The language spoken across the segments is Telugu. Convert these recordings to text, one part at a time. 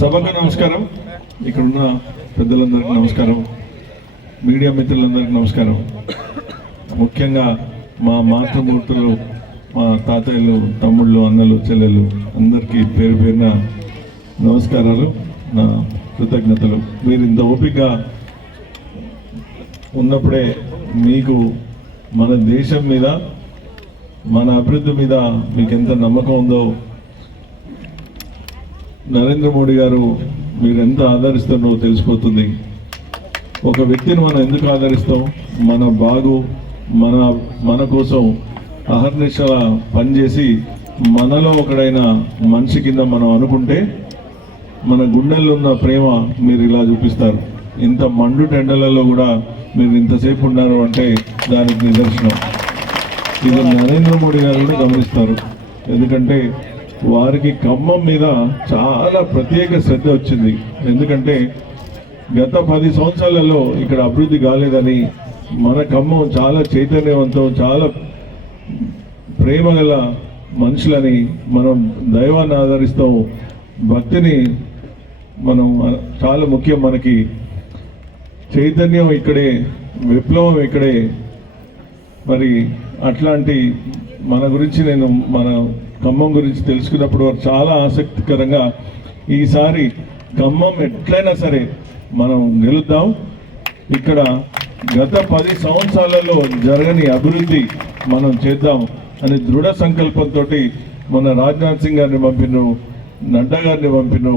సభకు నమస్కారం. ఇక్కడున్న పెద్దలందరికీ నమస్కారం, మీడియా మిత్రులందరికీ నమస్కారం. ముఖ్యంగా మా మాతృమూర్తులు, మా తాతయ్యలు, తమ్ముళ్ళు, అన్నలు, చెల్లెలు అందరికీ పేరు పేరున నమస్కారాలు, నా కృతజ్ఞతలు. మీరు ఇంత ఓపికగా ఉన్నప్పుడే మీకు మన దేశం మీద, మన అభివృద్ధి మీద మీకు ఎంత నమ్మకం ఉందో, నరేంద్ర మోడీ గారు మీరు ఎంత ఆదరిస్తున్నారో తెలిసిపోతుంది. ఒక వ్యక్తిని మనం ఎందుకు ఆదరిస్తాం? మన బాగు, మన కోసం అహర్నిశల పనిచేసి మనలో ఒకడైన మనిషి కింద మనం అనుకుంటే మన గుండెల్లో ఉన్న ప్రేమ మీరు ఇలా చూపిస్తారు. ఇంత మండు టెండలలో కూడా మీరు ఇంతసేపు ఉన్నారు అంటే దానికి నిదర్శనం. ఇది నరేంద్ర మోడీ గారు కూడా గమనిస్తారు. ఎందుకంటే వారికి ఖమ్మం మీద చాలా ప్రత్యేక శ్రద్ధ వచ్చింది. ఎందుకంటే గత 10 సంవత్సరాలలో ఇక్కడ అభివృద్ధి కాలేదని, మన ఖమ్మం చాలా చైతన్యవంతం, చాలా ప్రేమ గల మనుషులని, మనం దైవాన్ని ఆదరిస్తాం, భక్తిని మనం చాలా ముఖ్యం. మనకి చైతన్యం ఇక్కడే, విప్లవం ఇక్కడే. మరి అట్లాంటి మన గురించి నేను మన ఖమ్మం గురించి తెలుసుకున్నప్పుడు చాలా ఆసక్తికరంగా, ఈసారి ఖమ్మం ఎట్లయినా సరే మనం గెలుద్దాం, ఇక్కడ గత 10 సంవత్సరాలలో జరగని అభివృద్ధి మనం చేద్దాం అని దృఢ సంకల్పంతో మన రాజ్నాథ్ సింగ్ గారిని పంపిను, నడ్డా గారిని పంపిను,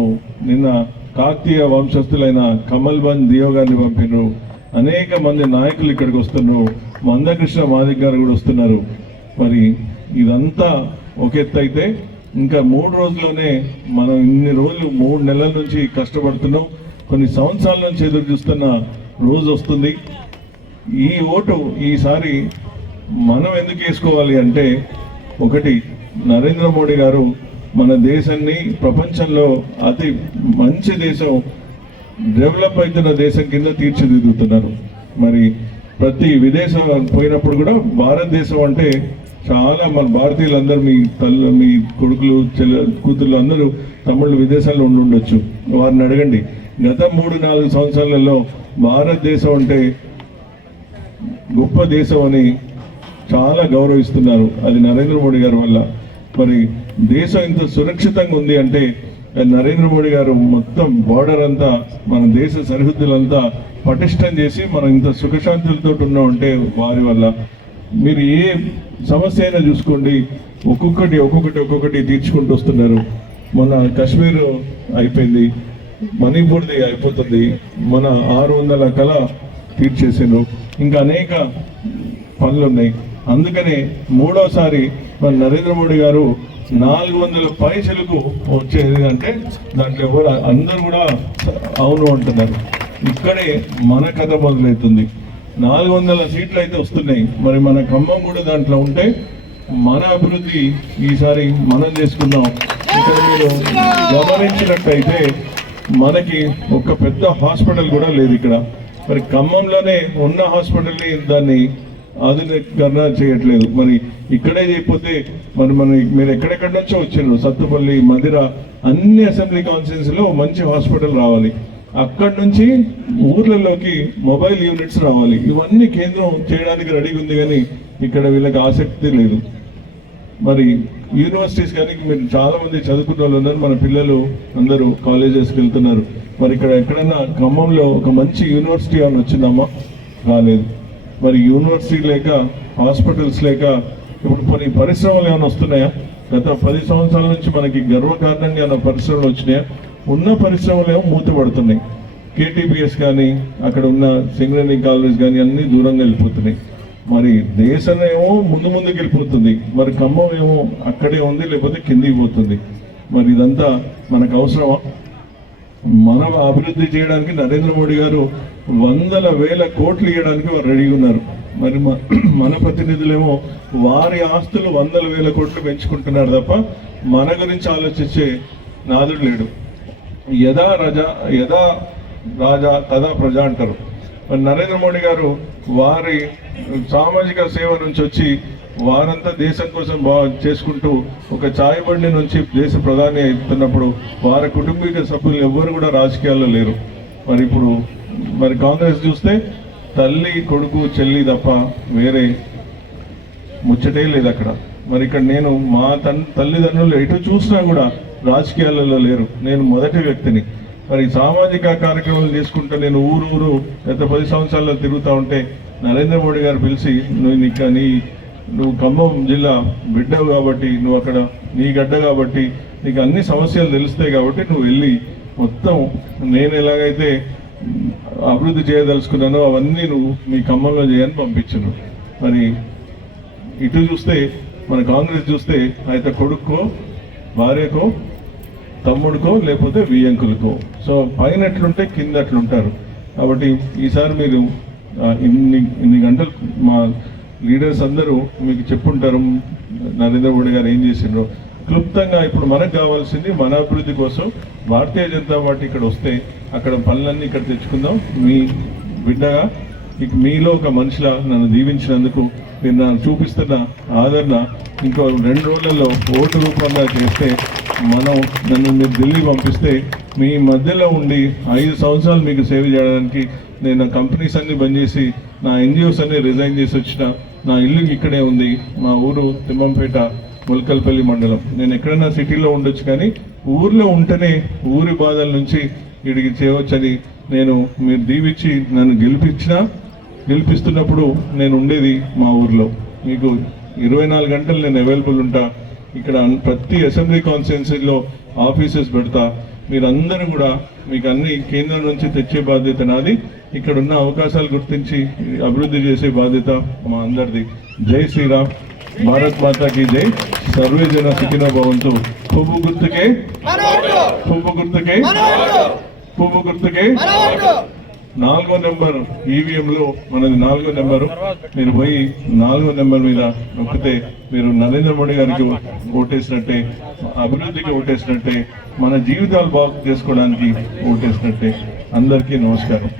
నిన్న కాకతీయ వంశస్థులైన కమల్ బంద్ దియో గారిని పంపిను, అనేక మంది నాయకులు ఇక్కడికి వస్తున్నారు, మందకృష్ణ మాదిక్ గారు కూడా వస్తున్నారు. మరి ఇదంతా ఒక ఎత్తు అయితే, ఇంకా 3 రోజుల్లోనే మనం ఇన్ని రోజులు 3 నెలల నుంచి కష్టపడుతున్నాం, కొన్ని సంవత్సరాల నుంచి ఎదురు చూస్తున్న రోజు వస్తుంది. ఈ ఓటు ఈసారి మనం ఎందుకు వేసుకోవాలి అంటే, ఒకటి, నరేంద్ర మోడీ గారు మన దేశాన్ని ప్రపంచంలో అతి మంచి దేశం, డెవలప్ అవుతున్న దేశం కింద తీర్చిదిద్దుతున్నారు. మరి ప్రతి విదేశం పోయినప్పుడు కూడా భారతదేశం అంటే చాలా, మన భారతీయులందరూ, మీ కొడుకులు, కూతుర్లు అందరూ తమ్ముళ్ళు విదేశాల్లో ఉండొచ్చు, వారిని అడగండి. గత 3-4 సంవత్సరాలలో భారతదేశం అంటే గొప్ప దేశం అని చాలా గౌరవిస్తున్నారు. అది నరేంద్ర మోడీ గారి వల్ల. మరి దేశం ఇంత సురక్షితంగా ఉంది అంటే నరేంద్ర మోడీ గారు మొత్తం బార్డర్ అంతా, మన దేశ సరిహద్దులంతా పటిష్టం చేసి మనం ఇంత సుఖశాంతులతో ఉన్నామంటే వారి వల్ల. మీరు ఏ సమస్య అయినా చూసుకోండి, ఒక్కొక్కటి తీర్చుకుంటూ వస్తున్నారు. మన కాశ్మీర్ అయిపోయింది, మణిపూర్ది అయిపోతుంది, మన 600 కళ తీర్చేసారు, ఇంకా అనేక పనులు ఉన్నాయి. అందుకనే 3వసారి మన నరేంద్ర మోడీ గారు 400 పైసలకు వచ్చేది అంటే దాంట్లో ఎవరు, అందరూ కూడా అవును అంటున్నారు. ఇక్కడే మన కథ మొదలవుతుంది. 400 సీట్లు అయితే వస్తున్నాయి. మరి మన ఖమ్మం కూడా దాంట్లో ఉంటే మన అభివృద్ధి ఈసారి మనం చేసుకుందాం. ఇక్కడ మీరు గమనించినట్టయితే మనకి ఒక పెద్ద హాస్పిటల్ కూడా లేదు ఇక్కడ. మరి ఖమ్మంలోనే ఉన్న హాస్పిటల్ని దాన్ని ఆధునీకరణ చేయట్లేదు. మరి ఇక్కడే చేయకపోతే మీరు ఎక్కడెక్కడి నుంచో వచ్చారు, సత్తుపల్లి, మదిర, అన్ని అసెంబ్లీ కాన్స్టిట్యున్సీలో మంచి హాస్పిటల్ రావాలి. అక్కడి నుంచి ఊర్లలోకి మొబైల్ యూనిట్స్ రావాలి. ఇవన్నీ కేంద్రం చేయడానికి రెడీగా ఉంది, కానీ ఇక్కడ వీళ్ళకి ఆసక్తి లేదు. మరి యూనివర్సిటీస్ కానీ, మీరు చాలా మంది చదువుకున్న వాళ్ళు ఉన్నారు, మన పిల్లలు అందరూ కాలేజెస్కి వెళ్తున్నారు. మరి ఇక్కడ ఎక్కడైనా ఖమ్మంలో ఒక మంచి యూనివర్సిటీ అని వచ్చిందమ్మా? రాలేదు. మరి యూనివర్సిటీ లేక, హాస్పిటల్స్ లేక, ఇప్పుడు కొన్ని పరిశ్రమలు ఏమైనా వస్తున్నాయా? గత 10 సంవత్సరాల నుంచి మనకి గర్వకారణంగా ఏమైనా పరిశ్రమలు వచ్చినాయా? ఉన్న పరిశ్రమలు ఏమో మూతపడుతున్నాయి. KTPS కానీ, అక్కడ ఉన్న సింగరేణి కాలేజ్ కానీ అన్నీ దూరంగా వెళ్ళిపోతున్నాయి. మరి దేశం ఏమో ముందుకు వెళ్ళిపోతుంది, మరి ఖమ్మం ఏమో అక్కడే ఉంది, లేకపోతే కిందికి పోతుంది. మరి ఇదంతా మనకు అవసరమా? మన అభివృద్ధి చేయడానికి నరేంద్ర మోడీ గారు 100,000 కోట్లు ఇవ్వడానికి వారు రెడీగా ఉన్నారు. మరి మన ప్రతినిధులేమో వారి ఆస్తులు 100,000 కోట్లు పెంచుకుంటున్నారు తప్ప మన గురించి ఆలోచించే నాదుడు లేడు. యదా రాజా తదా ప్రజ అంటారు. మరి నరేంద్ర మోడీ గారు వారి సామాజిక సేవ నుంచి వచ్చి వారంతా దేశం కోసం చేసుకుంటూ ఒక ఛాయ్ బండి నుంచి దేశ ప్రధాని అవుతున్నప్పుడు వారి కుటుంబీక సభ్యులు ఎవ్వరు కూడా రాజకీయాల్లో లేరు. మరి ఇప్పుడు మరి కాంగ్రెస్ చూస్తే తల్లి కొడుకు చెల్లి తప్ప వేరే ముచ్చటే లేదు అక్కడ. మరి ఇక్కడ నేను మా తల్లిదండ్రులు ఎటు చూసినా కూడా రాజకీయాలలో లేరు. నేను మొదటి వ్యక్తిని. మరి సామాజిక కార్యక్రమాలు చేసుకుంటూ నేను ఊరు గత 10 సంవత్సరాల్లో తిరుగుతూ ఉంటే నరేంద్ర మోడీ గారు పిలిచి నువ్వు ఖమ్మం జిల్లా బిడ్డవు కాబట్టి, నువ్వు అక్కడ నీ గడ్డ కాబట్టి నీకు అన్ని సమస్యలు తెలుస్తాయి కాబట్టి నువ్వు వెళ్ళి మొత్తం నేను ఎలాగైతే అభివృద్ధి చేయదలుచుకున్నానో అవన్నీ నువ్వు మీ ఖమ్మంలో చేయని పంపించును. మరి ఇటు చూస్తే మన కాంగ్రెస్ చూస్తే అయితే కొడుక్కో భార్యకో తమ్ముడికో లేకపోతే వియ్యంకులకో. సో పైన ఎట్లుంటే కింద అట్లుంటారు. కాబట్టి ఈసారి మీరు ఇన్ని గంటలు మా లీడర్స్ అందరూ మీకు చెప్పుంటారు నరేంద్ర మోడీ గారు ఏం చేసిండ్రో. క్లుప్తంగా ఇప్పుడు మనకు కావాల్సింది మన అభివృద్ధి కోసం భారతీయ జనతా పార్టీ ఇక్కడ వస్తే అక్కడ పనులన్నీ ఇక్కడ తెచ్చుకుందాం. మీ బిడ్డగా మీలో ఒక మనిషిలా నన్ను దీవించినందుకు మీరు నన్ను చూపిస్తున్న ఆదరణ ఇంకో 2 రోజులలో ఓటు రూపంగా చేస్తే నన్ను మీరు ఢిల్లీ పంపిస్తే మీ మధ్యలో ఉండి 5 సంవత్సరాలు మీకు సేవ చేయడానికి నేను నా కంపెనీస్ అన్ని బంద్ చేసి నా ఎన్జిఓస్ అన్ని రిజైన్ చేసి వచ్చిన. నా ఇల్లు ఇక్కడే ఉంది. మా ఊరు తిమ్మంపేట ములకల్పల్లి మండలం. నేను ఎక్కడైనా సిటీలో ఉండొచ్చు కానీ ఊర్లో ఉంటేనే ఊరి బాధల నుంచి ఇక్కడికి చేయవచ్చని నేను మీరు దీవించి నన్ను గెలిపిస్తున్నప్పుడు నేను ఉండేది మా ఊర్లో. మీకు 24 గంటలు నేను అవైలబుల్ ఉంటా. ఇక్కడ ప్రతి అసెంబ్లీ కాన్స్టిట్యున్సీలో ఆఫీసెస్ పెడతా. మీరందరూ కూడా మీకు అన్ని కేంద్రం నుంచి తెచ్చే బాధ్యత నాది. ఇక్కడ ఉన్న అవకాశాలు గుర్తించి అభివృద్ధి చేసే బాధ్యత మా అందరిది. జై శ్రీరామ్. భారత్ మాతాకి జై. సర్వే జన సుఖినో భవంతు. పువ్వు గుర్తుకే పువ్వు గుర్తుకే 4వ నెంబర్ ఈవీఎంలో మనది 4వ నెంబరు. మీరు పోయి 4వ నెంబర్ మీద నొక్కితే మీరు నరేంద్ర మోడీ గారికి ఓటేసినట్టే, అభివృద్ధికి ఓటేసినట్టే, మన జీవితాలు బాగు చేసుకోవడానికి ఓటేసినట్టే. అందరికీ నమస్కారం.